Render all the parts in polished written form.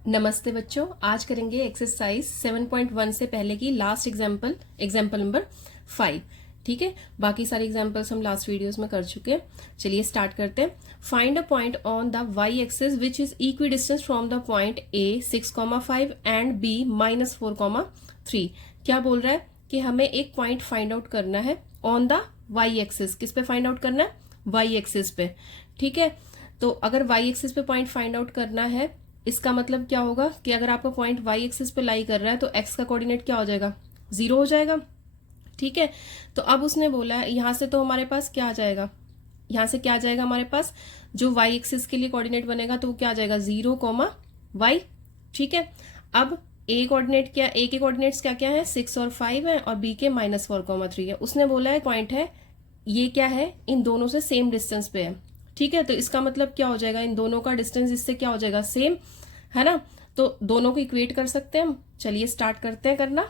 नमस्ते बच्चों, आज करेंगे एक्सरसाइज 7.1 से पहले की लास्ट एग्जाम्पल नंबर 5। ठीक है, बाकी सारे एग्जाम्पल्स हम लास्ट वीडियोस में कर चुके हैं। चलिए स्टार्ट करते हैं। Find a point on the y axis which is equidistance from the point A 6,5 and B -4,3। क्या बोल रहा है कि हमें एक पॉइंट फाइंड आउट करना है ऑन द वाई एक्सिस। किस पे फाइंड आउट करना है? वाई एक्सिस पे। ठीक है, तो अगर वाई एक्सिस पे पॉइंट फाइंड आउट करना है, इसका मतलब क्या होगा कि अगर आपका पॉइंट वाई एक्सिस पे लाई कर रहा है तो एक्स का कोऑर्डिनेट क्या हो जाएगा? 0 हो जाएगा। ठीक है, तो अब उसने बोला है यहां से तो हमारे पास क्या आ जाएगा, यहां से क्या आ जाएगा हमारे पास, जो वाई एक्सिस के लिए कोऑर्डिनेट बनेगा तो वो क्या आ जाएगा? 0,y। ठीक है, अब ए कोऑर्डिनेट क्या, ए के कोऑर्डिनेट्स क्या क्या है? 6 और 5 है और बी के -4,3 है। उसने बोला है पॉइंट है ये क्या है, इन दोनों से सेम डिस्टेंस पे है। ठीक है, तो इसका मतलब क्या हो जाएगा, इन दोनों का डिस्टेंस इससे क्या हो जाएगा? सेम, है ना। तो दोनों को इक्वेट कर सकते हैं हम। चलिए स्टार्ट करते हैं करना।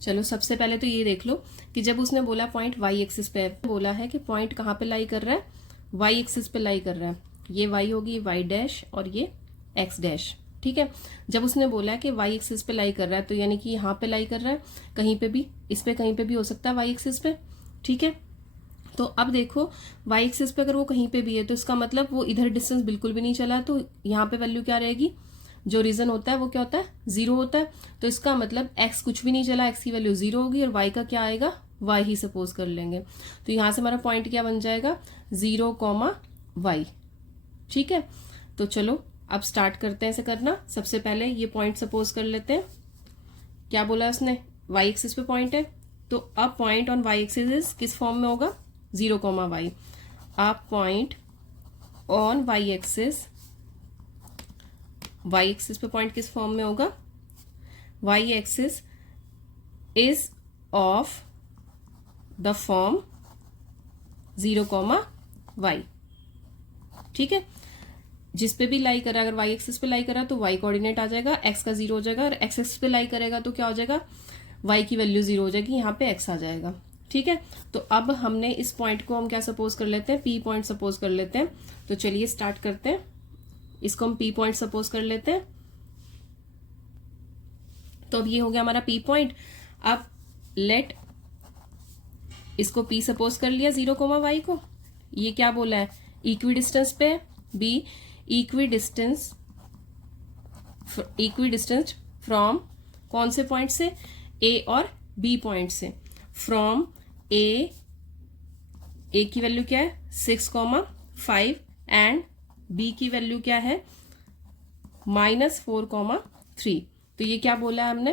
चलो सबसे पहले तो ये देख लो कि जब उसने बोला पॉइंट वाई एक्सिस पे बोला है कि पॉइंट कहाँ पे लाई कर रहा है? वाई एक्सिस पे लाई कर रहा है। ये वाई होगी वाई डैश और ये एक्स डैश। ठीक है, जब उसने बोला कि वाई एक्सिस पे लाई कर रहा है तो यानी कि यहाँ पे लाई कर रहा है, कहीं पे भी, इस पे कहीं पे भी हो सकता है वाई एक्सिस पे। ठीक है, तो अब देखो वाई एक्सिस पे अगर वो कहीं पे भी है तो इसका मतलब वो इधर डिस्टेंस बिल्कुल भी नहीं चला, तो यहाँ पे वैल्यू क्या रहेगी? जो रीजन होता है वो क्या होता है? 0 होता है। तो इसका मतलब x कुछ भी नहीं चला, x की वैल्यू 0 होगी और y का क्या आएगा? y ही सपोज कर लेंगे। तो यहां से हमारा पॉइंट क्या बन जाएगा? 0,y। ठीक है, तो चलो अब स्टार्ट करते हैं ऐसे करना। सबसे पहले ये पॉइंट सपोज कर लेते हैं। क्या बोला उसने? y एक्सिस पे पॉइंट है, तो अब पॉइंट ऑन y एक्सिस किस फॉर्म में होगा? 0,y। अब point on y axis, y axis पे पॉइंट किस फॉर्म में होगा? y axis is of the form 0,y। ठीक है, जिस पे भी लाई करा, अगर y एक्सिस पे लाई करा तो y कोऑर्डिनेट आ जाएगा, x का 0 हो जाएगा, और x एक्सिस पे लाई करेगा तो क्या हो जाएगा? y की वैल्यू 0 हो जाएगी, यहाँ पे x आ जाएगा। ठीक है, तो अब हमने इस पॉइंट को हम क्या सपोज कर लेते हैं? p पॉइंट सपोज कर लेते हैं। तो चलिए स्टार्ट करते हैं। इसको हम p पॉइंट सपोज कर लेते हैं। तो अब ये हो गया हमारा p पॉइंट। अब लेट, इसको p सपोज कर लिया 0,y को। ये क्या बोला है? इक्वी डिस्टेंस पे है b, इक्वी डिस्टेंस फ्रॉम कौन से पॉइंट से? a और b पॉइंट से। फ्रॉम a की वैल्यू क्या है? 6,5 एंड b की वैल्यू क्या है? -4,3। तो ये क्या बोला है हमने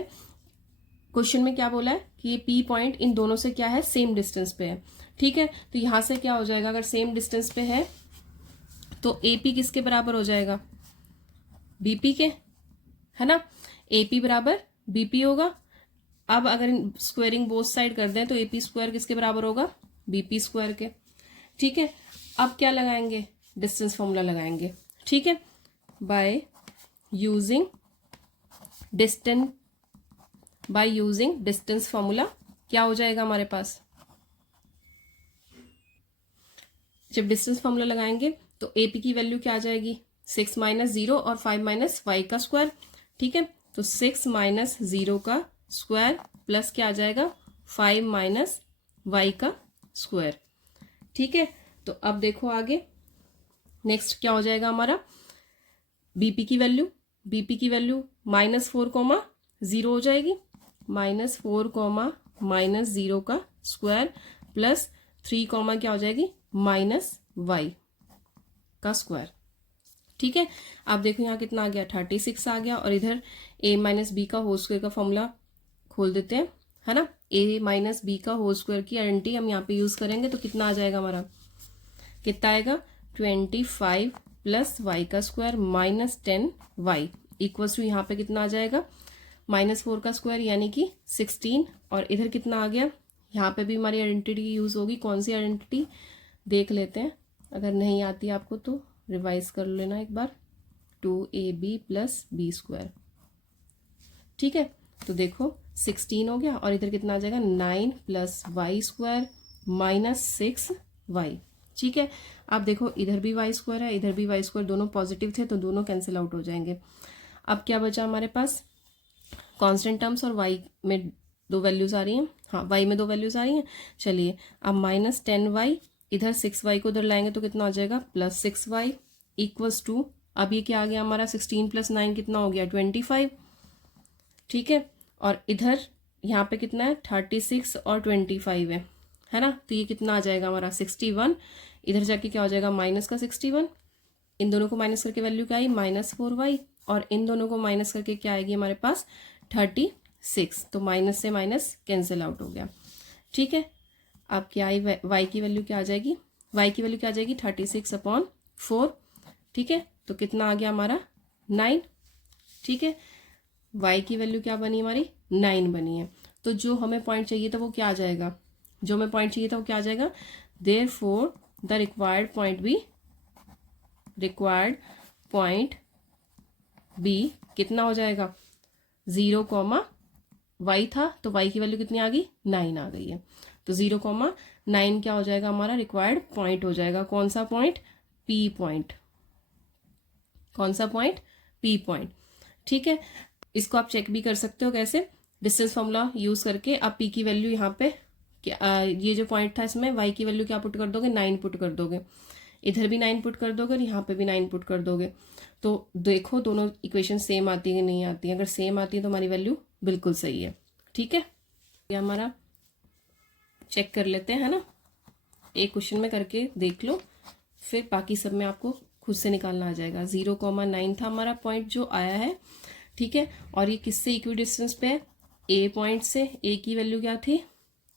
क्वेश्चन में? क्या बोला है कि ये P पॉइंट इन दोनों से क्या है? सेम डिस्टेंस पे है। ठीक है, तो यहां से क्या हो जाएगा? अगर सेम डिस्टेंस पे है तो AP किसके बराबर हो जाएगा? BP के, है ना। AP बराबर BP होगा। अब अगर स्क्वायरिंग बोथ साइड कर दें तो AP स्क्वायर किसके बराबर होगा? BP स्क्वायर के। ठीक है, अब क्या लगाएंगे? डिस्टेंस फॉर्मूला लगाएंगे। ठीक है, बाय यूजिंग डिस्टेंस फॉर्मूला क्या हो जाएगा हमारे पास? जब डिस्टेंस फॉर्मूला लगाएंगे तो AP की वैल्यू क्या आ जाएगी? 6 - 0 और 5 - y का स्क्वायर। ठीक है, तो 6 - 0 का स्क्वायर प्लस क्या आ जाएगा? 5 - y का स्क्वायर। ठीक है, तो अब देखो आगे नेक्स्ट क्या हो जाएगा हमारा? BP की वैल्यू -4,0 हो जाएगी। -4, -0 का स्क्वायर प्लस 3, क्या हो जाएगी? -y का स्क्वायर। ठीक है, आप देखो यहाँ कितना आ गया? 36 आ गया। और इधर a - b का होल स्क्वायर का फॉर्मूला खोल देते हैं, है ना। a - b का होल स्क्वायर की आइडेंटिटी हम यहाँ पे यूज करेंगे तो कितना आ जाएगा हमारा? कितना आएगा? 25 प्लस y का स्क्वायर -10y इक्वल्स टू यहाँ पे कितना आ जाएगा? -4 का स्क्वायर यानी कि 16। और इधर कितना आ गया? यहाँ पे भी हमारी आइडेंटिटी यूज होगी। कौन सी आइडेंटिटी देख लेते हैं, अगर नहीं आती आपको तो रिवाइज कर लेना एक बार। 2ab + b square. ठीक है, तो देखो 16 हो गया और इधर कितना आ जाएगा? 9 + y स्क्वायर -6y। ठीक है, आप देखो इधर भी y स्क्वायर है, इधर भी y स्क्वायर, दोनों पॉजिटिव थे तो दोनों कैंसिल आउट हो जाएंगे। अब क्या बचा हमारे पास, कांस्टेंट टर्म्स और y में 2 वैल्यूज आ रही हैं, हाँ y में 2 वैल्यूज आ रही हैं। चलिए अब -10y, इधर 6y को उधर लाएंगे तो कितना आ जाएगा, +6y इक्वल्स टू, अब ये क्या आ गया हमारा, 16 + 9 कितना हो गया, 25। ठीक है, और इधर यहाँ पे कितना है, 36 और 25 है ना, तो ये कितना आ जाएगा हमारा 61। इधर जाके क्या हो जाएगा, माइनस का 61, इन दोनों को माइनस करके वैल्यू क्या आई, -4y, और इन दोनों को माइनस करके क्या आएगी हमारे पास, 36। तो माइनस से माइनस कैंसिल आउट हो गया। ठीक है, अब क्या आई, y की वैल्यू क्या आ जाएगी, y की वैल्यू क्या आ जाएगी, 36/4। ठीक है, तो कितना आ गया हमारा, 9। ठीक है, y की वैल्यू क्या बनी हमारी, 9 बनी है। तो जो हमें पॉइंट चाहिए था वो क्या आ जाएगा, जो हमें पॉइंट चाहिए था वो क्या आ जाएगा, therefore the required point B कितना हो जाएगा, 0, y था, तो y की वैल्यू कितनी आ गई, 9 आ गई है। तो 0,9 क्या हो जाएगा हमारा रिक्वायर्ड पॉइंट हो जाएगा। कौन सा पॉइंट, P पॉइंट। कौन सा पॉइंट, P पॉइंट। ठीक है, इसको आप चेक भी कर सकते हो कैसे, डिस्टेंस फॉर्मूला यूज करके आप P की वैल्यू यहाँ पे ये जो पॉइंट था इसमें y की वैल्यू क्या पुट कर दोगे, 9 पुट कर दोगे, इधर भी 9 पुट कर दोगे और यहाँ पे भी 9 पुट कर दोगे। तो देखो दोनों इक्वेशन सेम आती है नहीं आती है, अगर सेम आती है तो हमारी वैल्यू बिल्कुल सही है। ठीक है, ये हमारा चेक कर लेते हैं, है ना, एक क्वेश्चन में करके देख लो, फिर बाकी सब में आपको खुद से निकालना आ जाएगा। 0,9 था हमारा पॉइंट जो आया है। ठीक है, और ये किससे इक्वी डिस्टेंस पे है, ए पॉइंट से। ए की वैल्यू क्या थी,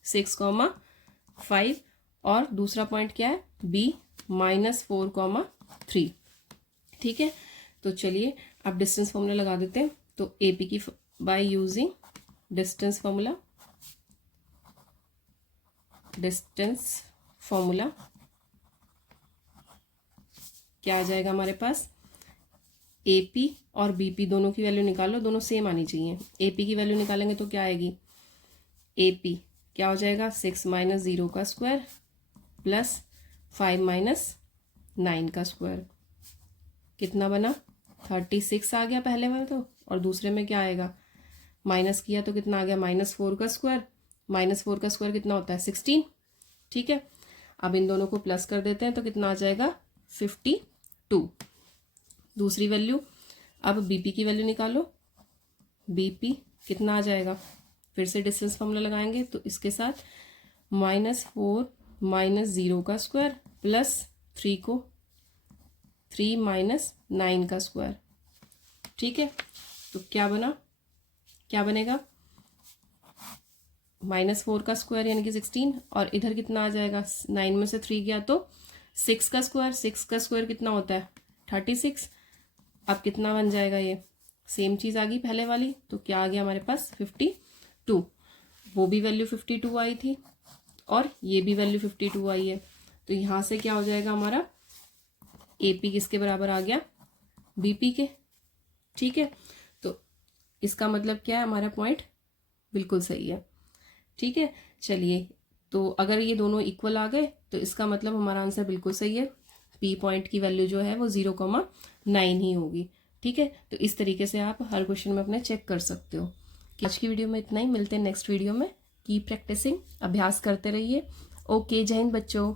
6,5, और दूसरा पॉइंट क्या है, बी -4,3। ठीक है, तो चलिए अब डिस्टेंस फॉर्मूला लगा देते हैं। तो ए पी की बाय यूजिंग डिस्टेंस फॉर्मूला क्या आ जाएगा हमारे पास, AP और BP दोनों की वैल्यू निकालो, दोनों सेम आनी चाहिए। AP की वैल्यू निकालेंगे तो क्या आएगी, AP क्या हो जाएगा, 6 - 0 का स्क्वायर प्लस 5 - 9 का स्क्वायर, कितना बना, 36 आ गया पहले में तो, और दूसरे में क्या आएगा, माइनस किया तो कितना आ गया, -4 का स्क्वायर। -4 का स्क्वायर कितना होता है, 16। ठीक है, अब इन दोनों को प्लस कर देते हैं तो कितना आ जाएगा, 52। दूसरी वैल्यू, अब BP की वैल्यू निकालो, BP कितना आ जाएगा, फिर से डिस्टेंस फॉर्मूला लगाएंगे तो इसके साथ -4 - 0 का स्क्वायर प्लस 3 - 9 का स्क्वायर। ठीक है, तो क्या बनेगा, -4 का स्क्वायर यानी कि 16, और इधर कितना आ जाएगा, 9 में से 3 गया तो 6 का स्क्वायर। 6 का स्क्वायर कितना होता है, 36। अब कितना बन जाएगा, ये सेम चीज़ आ गई पहले वाली, तो क्या आ गया हमारे पास, 52। वो भी वैल्यू 52 आई थी और ये भी वैल्यू 52 आई है, तो यहाँ से क्या हो जाएगा हमारा, AP किसके बराबर आ गया, BP के। ठीक है, तो इसका मतलब क्या है, हमारा पॉइंट बिल्कुल सही है। ठीक है, चलिए, तो अगर ये दोनों इक्वल आ गए तो इसका मतलब हमारा आंसर बिल्कुल सही है, P पॉइंट की वैल्यू जो है वो 0,9 ही होगी। ठीक है, तो इस तरीके से आप हर क्वेश्चन में अपने चेक कर सकते हो। आज की वीडियो में इतना ही, मिलते हैं नेक्स्ट वीडियो में। कीप प्रैक्टिसिंग, अभ्यास करते रहिए। ओके, जय हिंद बच्चों।